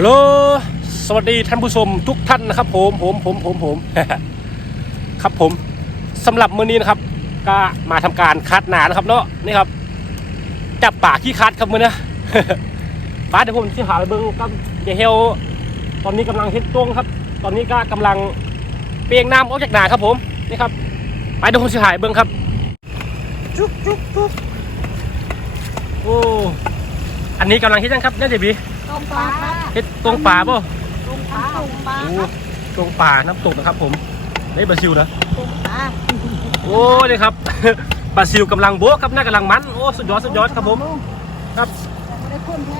ฮัลโหล สวัสดีท่านผู้ชมทุกท่านนะครับ ผมผมผมผมผม ครับผมสำหรับมื้อนี้นะครับ ก็มาทำการคัดหนานะครับ เนาะนี่ครับจับป่าขี้คัดครับมื้อนี้ป้าเดี๋ยวผมสิหาไปเบิ้งกับเดี๋ยวเฮลตอนนี้กำลังเฮ็ดตรงครับ ตอนนี้ก็กำลังเปรียงน้ำออกจากหนาครับ ผมนี่ครับไปเดี๋ยวผมสิหายเบิ้งครับ จุ๊บจุ๊บจุ๊บโอ้อันนี้กำลังเฮ็ดยังครับเนี่ยเดบี ตรงปลาเฮ็ดตรงป่าป่ะตรงปลาตรงปลาโอ้ตรงป่าน้ำตกนะครับผมนี่บราซิลนะตรงปลาโอ้นี่ครับบราซิลกำลังโบ๊ะครับน่ากำลังมันโอ้สุดยอดสุดยอดครับผมครับไม่ได้คนแท้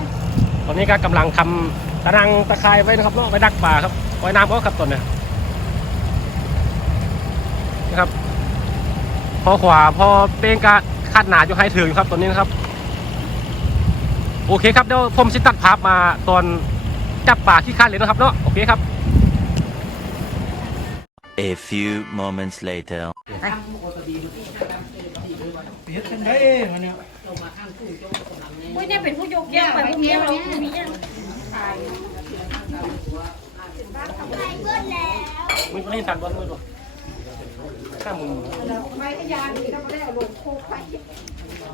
ตอนนี้ก็กำลังทำตะนังตะไคร้ไว้นะครับเนาะไว้ดักป่าครับไว้น้ำก็ครับตอนเนี้ยนะครับพอขวาพอเป้งกะคาดหนาอยู่ให้ถึงครับตอนนี้นะครับ โอเคครับเดี๋ยวผมสิตัดภาพมาตอนจับป่าที่คาดเลยนะครับเนาะโอเคครับ A few moments later. อุ้ยเนี่ยเป็นผู้ยกแก้วไปพวกนี้เรามีเนี่ยมึงไม่ให้ตัดบอลมือหรอข้ามึงไม่ก็ยานที่เราไม่ได้เอาลงโคกไปไอ้บอล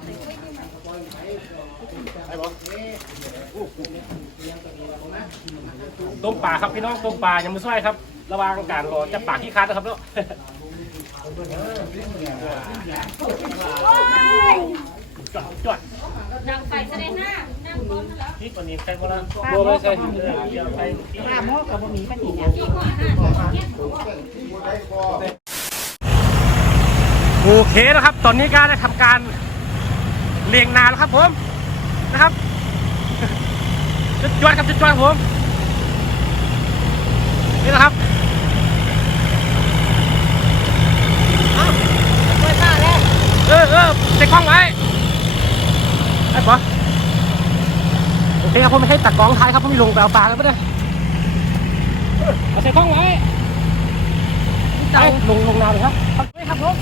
ต้มป่าครับพี่น้องต้มป่ายังไม่ช่วยครับ ระวังการรอจะปากที่คาดนะครับเนาะจอดจอดดังไฟแสดงหน้านั่งต้นแล้วนี่ตัวนี้ใครบ่ละบ่ไม่ใช่เดี๋ยวใครปลาหม้อกับบะหมี่ปลาถิ่นเนี่ยโอเคนะครับ ตอนนี้ก็ได้ทำการ เลี้ยงนาแล้วครับผมนะครับจุดจวดครับจุดจวดครับผมนี่นะครับเปิดป้าแล้วเออเออใส่กล้องไว้ไอ้ปะโอเคครับผมไม่ให้ตัดกล้องท้ายครับผมมีลงไปเอาปลาแล้วไม่ได้เออเอาใส่กล้องไว้ไปลงลงนาเลยครับครับด้วยครับผม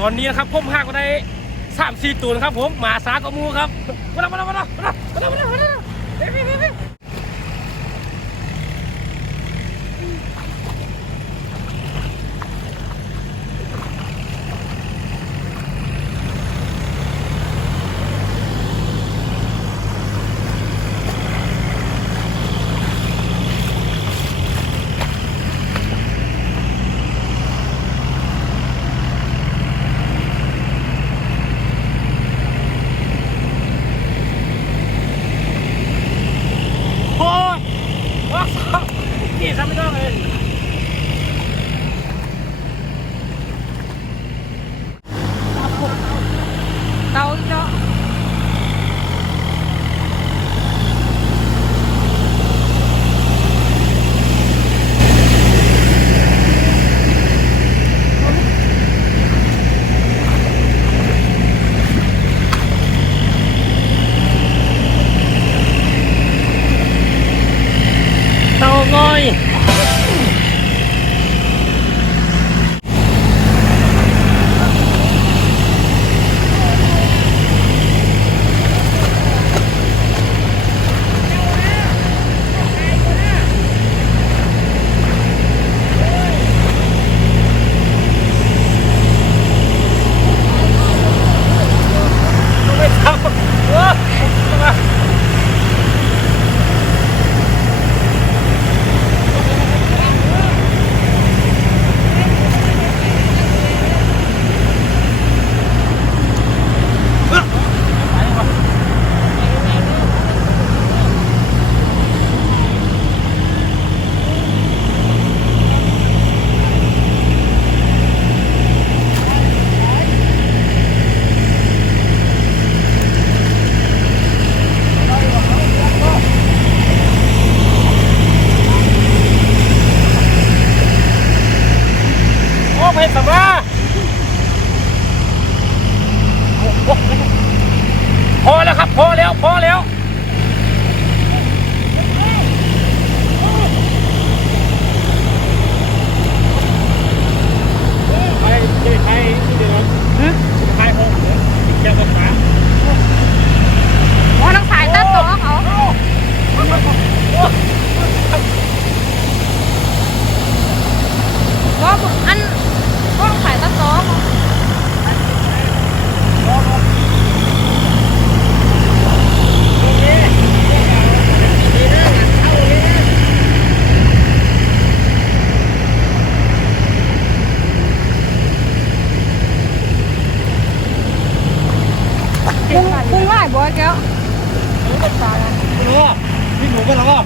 ตอนนี้นะครับผมหากมาได้สามสี่ตัวนะครับผมหมาสากบหมูครับมาแล้วมาแล้วมาแล้วมาแล้วมาแล้ว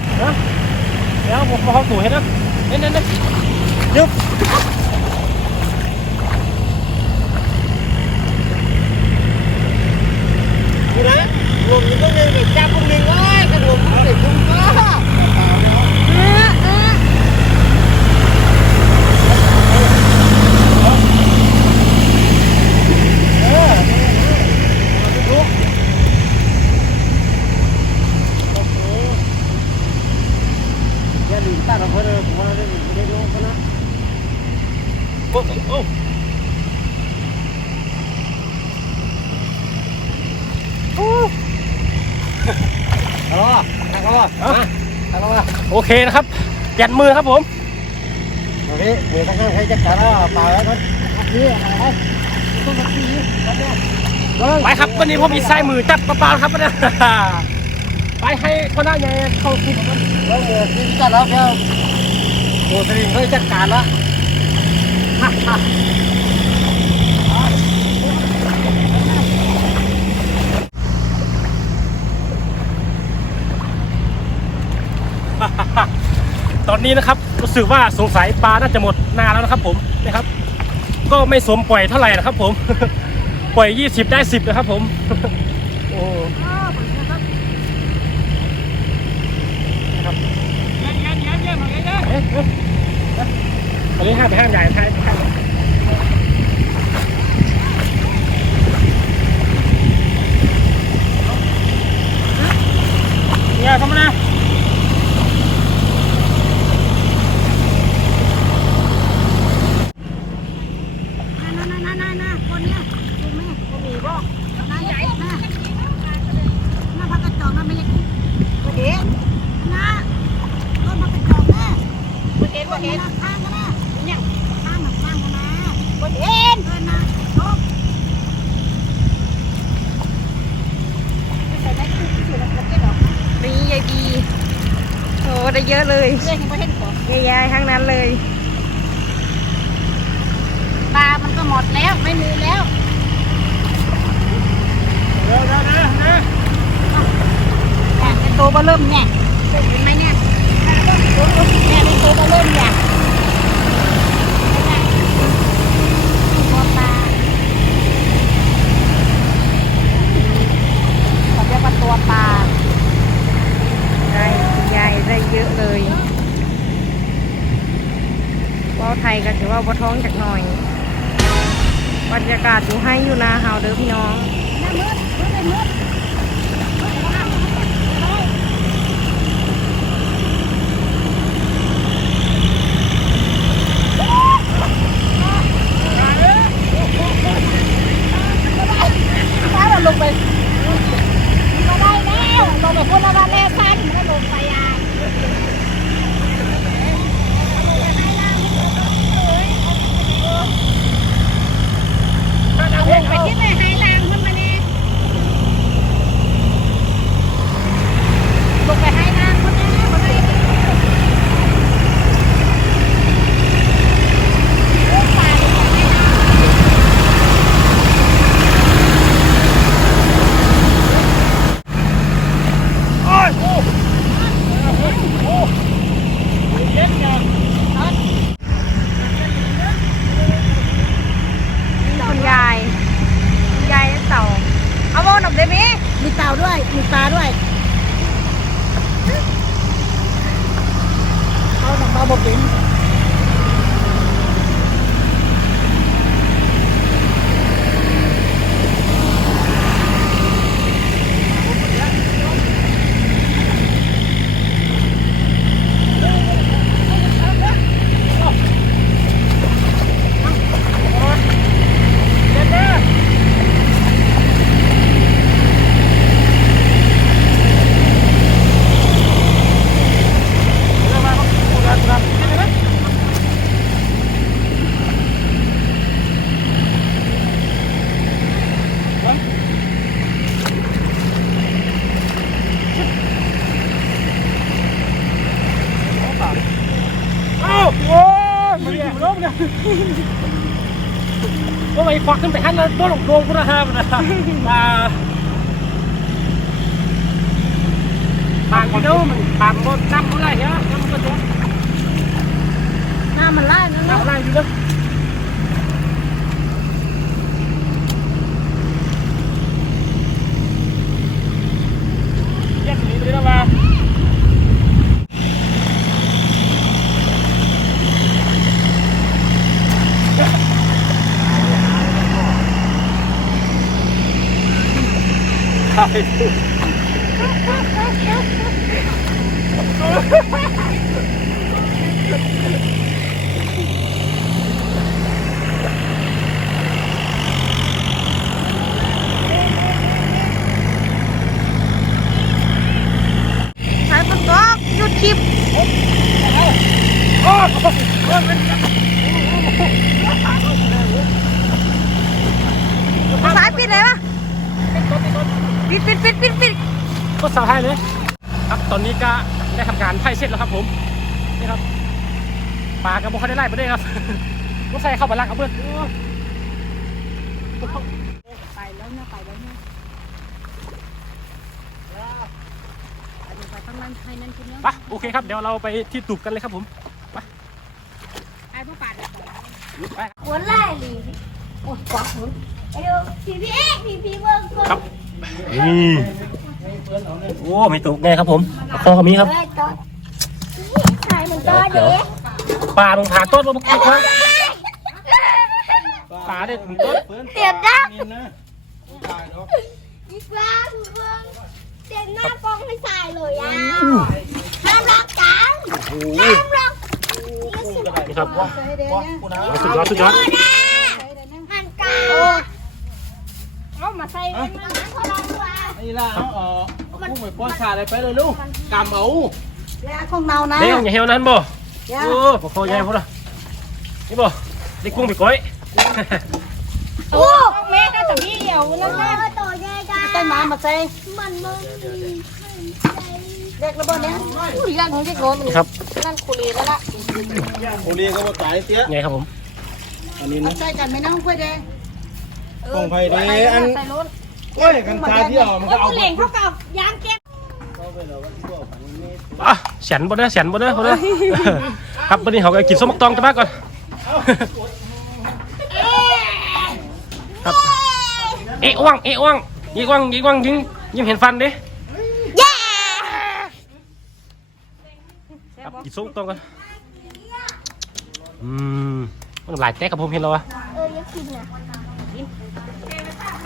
หนูก็รอนะเดี๋ยวผมมาห้องสูให้นะเน้นเน้นเน้นยุบนี่นะรวมอยู่ตรงนี้เด็กจ้าพวกนึงว้ายกระโดดเด็กคุณก็ เออเออ เออลุกโอ้โหอย่าลืมตั้งเอาเพื่อนผมว่าได้ได้รู้เขานะโอ้โห ฮัลโหลฮัลโหลฮัลโหลโอ เคนะครับเปลี่ยนมือครับผมโอเคมือข้างๆใครจะกัดอะเปล่าแล้วครับนี่อะไรต้องมาตีครับเนี่ยไปครับวันนี้ผมมีไส้มือจับกระเป๋าครับวันนี้ไปให้คนหน้าใหญ่เข้าคุกมันแล้วมือที่จัดแล้วครับโอ้สลิงเขาจัดการละ ตอนนี้นะครับรู้สึกว่าสงสัยปลาน่าจะหมดนาแล้วนะครับ ผมนะครับ ก็ไม่สมปล่อยเท่าไหร่นะครับ ผม ปล่อย 20 ได้ 10 นะครับ ผมโอ้นะครับเอ๊ะเอ๊ะเอ๊ะอันนี้ห้ามไปห้ามใหญ่ห้ามห้าม น่าน่าคนเนี้ยคุณแม่ก็มีบ่น่าใหญ่น่าน่าพักกระจอกน่าไม่ใช่กูเห็นนะต้นพักกระจอกแม่กูเห็นกูเห็นข้างกันนะเนี่ยข้างหนักข้างกันนะกูเห็นเออนะโอ้ใส่ได้คือคือแล้วก็ดอก นี่ยายบีโอ้ได้เยอะเลย เรื่องยังไม่เห็นของ ยายๆทั้งนั้นเลย ปลา มันก็หมดแล้วไม่มีแล้วเดี๋ยวเดี๋ยวนะนะเนี่ยเป็นตัวเบอร์เริ่มเนี่ยเห็นไหมเนี่ยเนี่ยเป็นตัวเบอร์เริ่มเนี่ยตัวปลาเขาเรียกว่าตัวปลาได้คุณยายได้เยอะเลยว่าไทยก็ถือว่าบ่ท้องจากหน่อย บรรยากาศอยู่ให้อยู่นาเฮาเด้อพี่น้อง หน้ามืดมืดเลยมืด ถ้าเราลงไปมาได้แล้วลงไปพูดแล้วว่าแร่ซ่าถึงไม่ได้ลงไปอะลงไปที่แม่ไฮลางมันมาเนี่ยลงไปไฮลางมันนะมาได้โอ้ปลาลงไปไฮลาง โอ้ยโอ้โอ้เย็นจัง คุณยายคุณยายเต่าเอาโมหนบได้ไหม มีเต่าด้วยมีปลาด้วยเอาหนังมาบอกกิน เอ้าโอ้ยมันอยู่ลบเนี่ย ว่าไปควักขึ้นไปหันแล้วโดนลงโดนกูนะฮะมันนะปลาปากมันเด้อมันปากมันน้ำมันไหลเหรอน้ำมันก็โดนหน้ามันไล่นั่นน้ำมันไหลอยู่เลยเย็นนี้เลยนะมา สายฝนตกหยุดคลิป โอ้ยโอ้ยเป็น สายปิดเลยปะปิดปิดปิดปิดปิด ก็สาว ไทยเลย ครับตอนนี้ก็ได้ทำการไพ่เสร็จแล้วครับ ผมนี่ครับปลากระบอกเขาได้ไล่ไปด้วยครับรถไฟเข้ามาลักเอาเพื่อนไปแล้วเนี่ยไปแล้วเนี่ยอันนี้ไปข้างล่างใครนั่นคุณเนาะไปโอเคครับเดี๋ยวเราไปที่ตูบกันเลยครับผมไอ้พวกป่าเนี่ยไปหัวไล่เลยโอ้ยกวักหมุนไอ้ดูพี่พี่เอ๊ะพี่พี่เบิ้งก่อนครับนี่ โอ้ไม่ตกแน่ครับผมคอเขามีครับเฮ้ยตอนใส่มันตัวเด็กปลาลงผาต้นมาบุกครับปลาได้ถึงต้นเตียบดักอีกว่าคุณเบิ้งเต็มหน้ากล้องไม่ใส่เลยอะห้ามรักกันห้ามรักนี่ครับเดี๋ยวเนี่ยสุดยอดสุดยอดหันกานี่ล่ะ เอาเอาเอาพุ่งไปป้อนชาเลยไปเลยลูกกำเอาแล้วของเรานะเด้งอย่าเหี่ยวนั้นบ่ย่าโอ้บ่พอใหญ่พุ่นน่ะนี่บ่ได้กุ้งไปก้อยโอ้แม่น่าจะมีเดียวนั่นแหละตัวใหญ่จ้าต้นน้ำมาใส่มันมึงเด็กระเบิดเนี่ยคุยกันของเจ๊โกมันครับนั่นคุรีแล้วล่ะโอเลี้ยงก็มาตายเตี้ยไงครับผมอันนี้เอานะใส่กันไหมน้องกล้วยแดงกองไผ่เด้อันใส่รถ โอ้ยกันชาที่เอามันก็เอาเหล่งเขากับยางเก็บอะแสนบ่เด้อแสนบ่เด้อบ่เด้อครับวันนี้เขาก็กินส้มบักตองจะมาก่อน ครับเอะว่างเอะว่างยิงว่างยิงว่างยิงยิงเห็นฟันดิเย้ครับกินส้มบักตองกันอืมมันหลายแต๊กกับผมเห็นแล้ววะเออยังกินนะ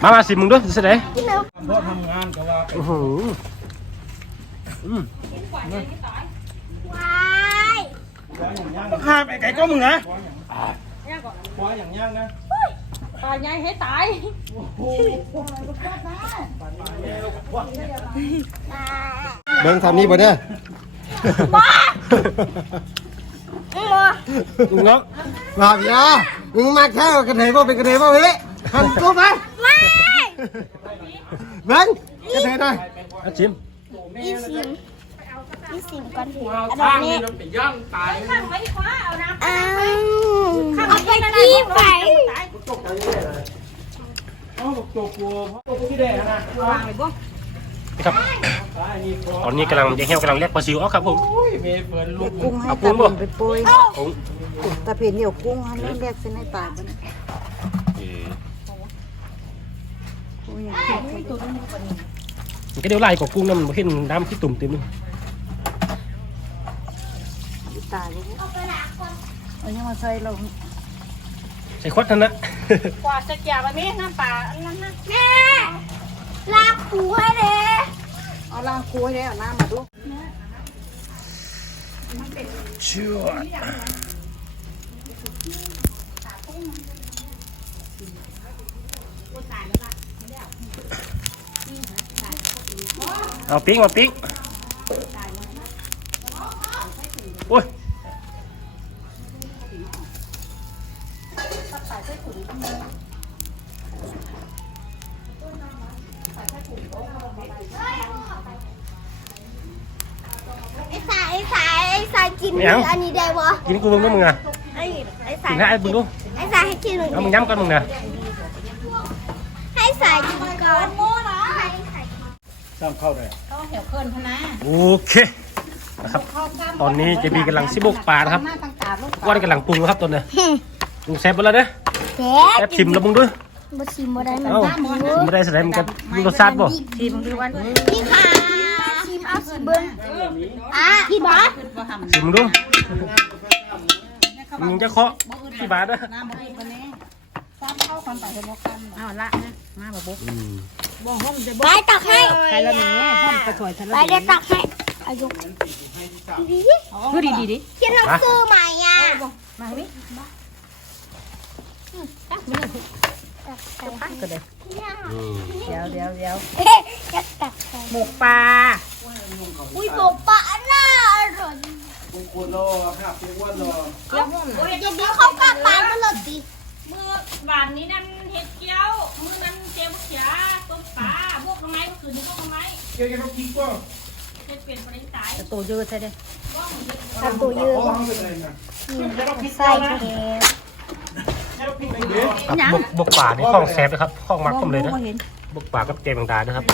มามาสิมึงด้วยสิเด้กินแล้วเพราะทำงานก็ว่าโอ้โหอืมวายข้าไปไก่ก็มึงนะปล่อยอย่างย่างนะตายยายให้ตายเบิ่งทำนี่บ่เด้อบ้าลุงน้องมาพี่อะมึงมาแค่กระเทยบ่เป็นกระเทยบ่เฮ้ยหันตัวไปไม่ เบิ่งกระเทยหน่อยอาชิมยี่สิบยี่สิบก่อนอันนี้อ้าวเอาไปกี้ไปเอาตัวกลัวตัวพี่แดงนะครับ ตอนนี้กำลังยังเหี่ยวกำลังเรียกปลาซิวเอาครับผมโอ้ยเมย์เปิดลูกกุ้งให้เอาตากุ้งบ่เพียนไปปุ้ยผมตาเพียนเหนียวกุ้งให้เล่นแรกเส้นให้ตายไปนะกุ้งอย่างนี้มันก็เดี๋ยวไล่กับกุ้งน้ำมันเห็นน้ำที่ตุ่มเต็มเลยตายไป เอายังมาใส่เราใส่ควัดนั่นนะกว่าจะเกี่ยวแบบนี้น้ำปลาอันนั้นนะแม่ลากหูให้เด้เอาล่างคุยแล้วน้ำมาดูเชื่อเอาปิ้งมาปิ้งโอ้ยไอ้สายไอ้สายไอ้สายกินอันนี้ได้บ่กินกูมึงด้วยมึงอะไอ้ไอ้สากิยนให้ไอ้มึงดูไอ้สายให้กินหนึ่งเอามึงย้ำก่อนมึงนะให้สาย กินก่อนโม่เหรอให้สายตามเข้าได้โอเคนะครับ ตอนนี้เจบีกำลังซิบุกปลานะครับว่าได้กำลังปรุงนะครับตอนนี้ปรุงแซ่บไปแล้วเด้อเจ๊แซ่บชิมแล้วมึงด้วยบ่ชิมบ่ได้มันเอ้าจ้าหมูชิมไม่ได้แสดงมันจะมีรสชาติบ่ทีมคือวันพี่ขาชิมเอาสิเบิ้งอะพี่บอสชิมมึงดูมึงจะเคาะกี่บา ทนะเอาละนะมาบ่บุกอืมไปตักให้ใครละหนีห้องกระถอยทะเลไปเดี๋ยวตักให้อายุดีดิคือดีดีดิเขียนหนังสือใหม่อะมาวิก็ได้อืมเดี๋ยวเดี๋ยวเดี๋ยวเอ๊ะจะตักใส่หมกปลาอุ้ยบอกปะน่าอร่อยกูกูโลครับกูว่าโลอย่าเดี๋ยวเขากลับบ้านมาเลยดิเมื่อวานนี้นั่นเห็ดเกี้ยว มื้อนั้นเจียวเขียต้มปลาพวกน้องไม้เมื่อคืนนี้พวกน้องไม้เกี่ยวกับกินก็เห็ดเปลี่ยนไปได้ตายโตเยอะใช่ไหมทำตัวเยอะห้องไปเลยนะใส่เทปครับบกบกป่านี่ข้องแซ่บนะครับข้องมักผมเลยนะบกป่ากับแกงแมงดานะครับ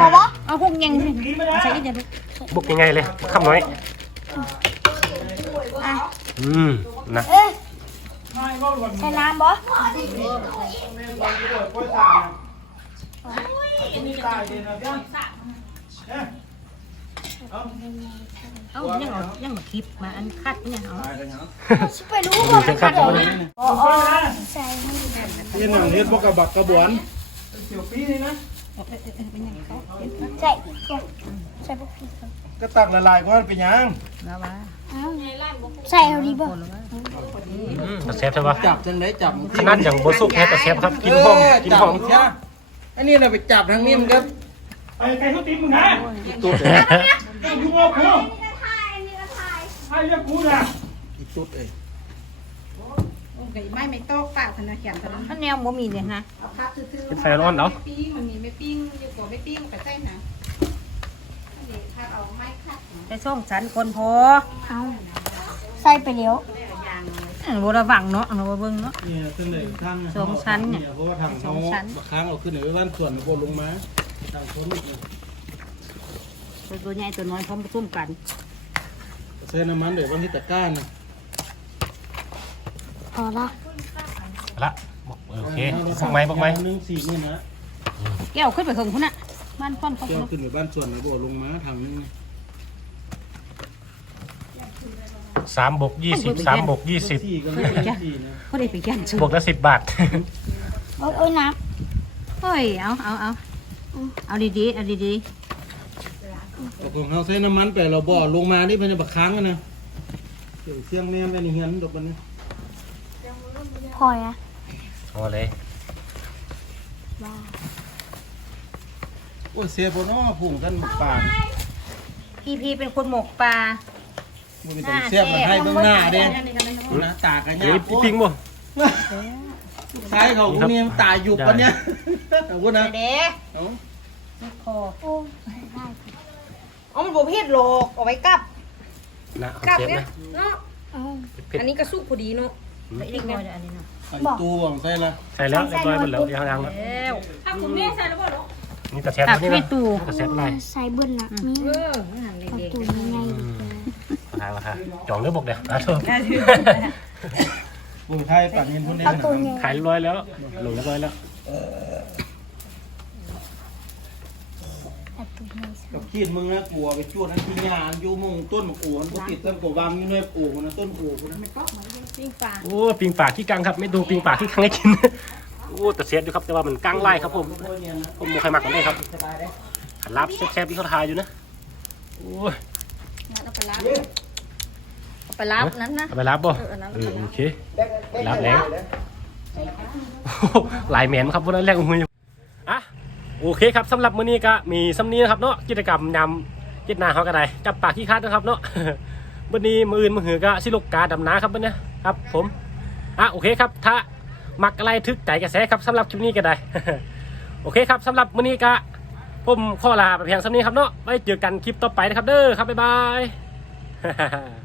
พอปะเอาหุงยังใช้ยังบกยังไงเลยคำน้อยอืมนะเอ๊ะ ใส่น้ำบ่เอายังเอายังมาคลิปมาอันคัดเนี่ยเอาไปรู้ดูเส้นข้าวมันเลยอ๋อใส่ให้เฮ็ดหนังเฮ็ดบ่กระบักกระบวนใส่อีกก่อนใส่พวกพริกก่อนก็ตักละลายก่อนเป็นยัง แล้วว่าใส่เอาดีบ่อืมแต่แซ่บใช่ปะจับจังไดจับขนาดอย่างโบสุกแค่แต่แซ่บครับ กินหอมกินหอมใช่อันนี้เราไปจับทางนี้มันก็ไปไกลทุกทีมึงนะตุ๊ดเลยต้องอยู่กับกูนี่ก็ถ่ายอันนี้ก็ถ่ายให้เรียกกูนะอีตุ๊ดเอ้ยโอ้ยไม่ไม่โต๊ะปากธนาคารธนาถ้าแนวบ่มีเลยนะเอาพับซื้อๆเป็นไฟร้อนเนาะไม่ปิ้งมันมีไม่ปิ้งอยู่กว่าไม่ปิ้งไปใส่นะอันนี้ถ้าเอา ไม้คัดไปส่งฉันคนพอเอาใส่ไปเลี้ยวอันบ่ระวังเนาะอันบ่เบิ่งเนาะเนี่ยขึ้นเลยทางสองชั้นเนี่ยเพราะว่าทางสเขาองชั้นบางครั้งเอาขึ้นเหนือบ้านส่วนโบลงมาทางคนนี่ตัวใหญ่ตัวน้อยพร้อมผสมกันใส่น้ำมันเดี๋ยววันที่ตะกร้านะพอละละบอกเออโอเคบอกไหมบอกไหมหนึ่งสี่นี่นะแก้วขึ้นไปเพิ่งพุ่นน่ะ บ้านค่อนของเกี่ยวพุ่นขึ้นไปบ้านส่วนโบลงมาทางนึงสามบวกยี่สิบสามบวกยี่สิบสี่ก็ไม่ใช่สี่นะเขาได้ไปย่านชื่อบวกละสิบบาท โอ้ยโอ้ยน้เฮ้ยเอาเอาเอาเอาดีๆเอาดีแต่ของเขาใส่น้ำมันไปเราบ่อลงมานี่เป็นบักครั้งอะนะเดี๋ยวเสียงแม่ไปในเฮือนดอกมันนะำพออะโอ้เลย โอ้ยเสียบนอ้อผุ่งกันป่านพีพีเป็นคนหมกปลาบุญเป็นเสียบมันให้เบื้องหน้าเด้นะตากันเดี๋ยยาวอีปิ้งบ่ซ้ายเขาพวกนี้มันตายอยู่ปะเนี่ยแต่ว่านะเด้เอ้าคอโอ้ยได้อ๋อมันบ่เผ็ดหรอกเอาไว้กลับนะเอากลับเซฟเนี่ยนะเนาะเอาเผ็ดอันนี้ก็สุกพอดีเนาะอีกหน่อยอันนี้เนาะใส่ตู้วางใส่ละใส่แล้วเรียบร้อยหมดแล้วยังยังแล้ว แล้วถ้าคุณแม่ใส่แล้วบ่ลูก นี่กระเซ็ตตักนี่ให้นะตู้กระเซ็ตอะไรใส่เบิ้ลนะนี่เออนั่นเอาเด็กตัวนี้ไงราคาราคาจองเนื้อบอกเดี๋ยวอะโทษบุญไทยปัดเงินคนเดียเอาวตัวนะนี้ขายเรียบร้อยแล้วหลงเรียบร้อยแล้วเอาตัวนี้ใส่กับขีดมึงนะกลัวไปจวดอันที่งานอยู่มงต้นมะโอนก็ติดต้นกวางอยู่ในโอ่งนะต้นโอ่งนะปิ้งปลาโอ้ปิงปากที่กังครับ ไม่ดูปิงปากที่กังให้กิน โอ้แต่เสียดอยู่ครับแต่ว่ามันกังไล่ครับผมผมบ่เคยมักมันเลยครับรับแซ่บๆที่เขาทายอยู่นะโอ้ยเอาไปรับเอาไปรับนั้นนะเอาไปรับบ่เออโอเครับแล้วโอ้โหหลายแมนครับวันนั้นแรกมืออะโอเคครับสำหรับมื้อนี้ก็มีสำนี้นะครับเนาะกิจกรรมยำกิจนาเขาก็ได้จับปากขี้คาดนะครับเนาะวันนี้มืออื่นมือหือก็สิลกกาดำนาครับวันนี้ครับผมอะโอเคครับถ้า มักอะไรทึกใจกระแสครับสำหรับคลิปนี้ก็ได้ โอเคครับสำหรับมื้อนี้ก็ผมขอลาไปเพียงสำนี้ครับเนาะไว้เจอกันคลิปต่อไปนะครับเด้อครับบ๊ายบาย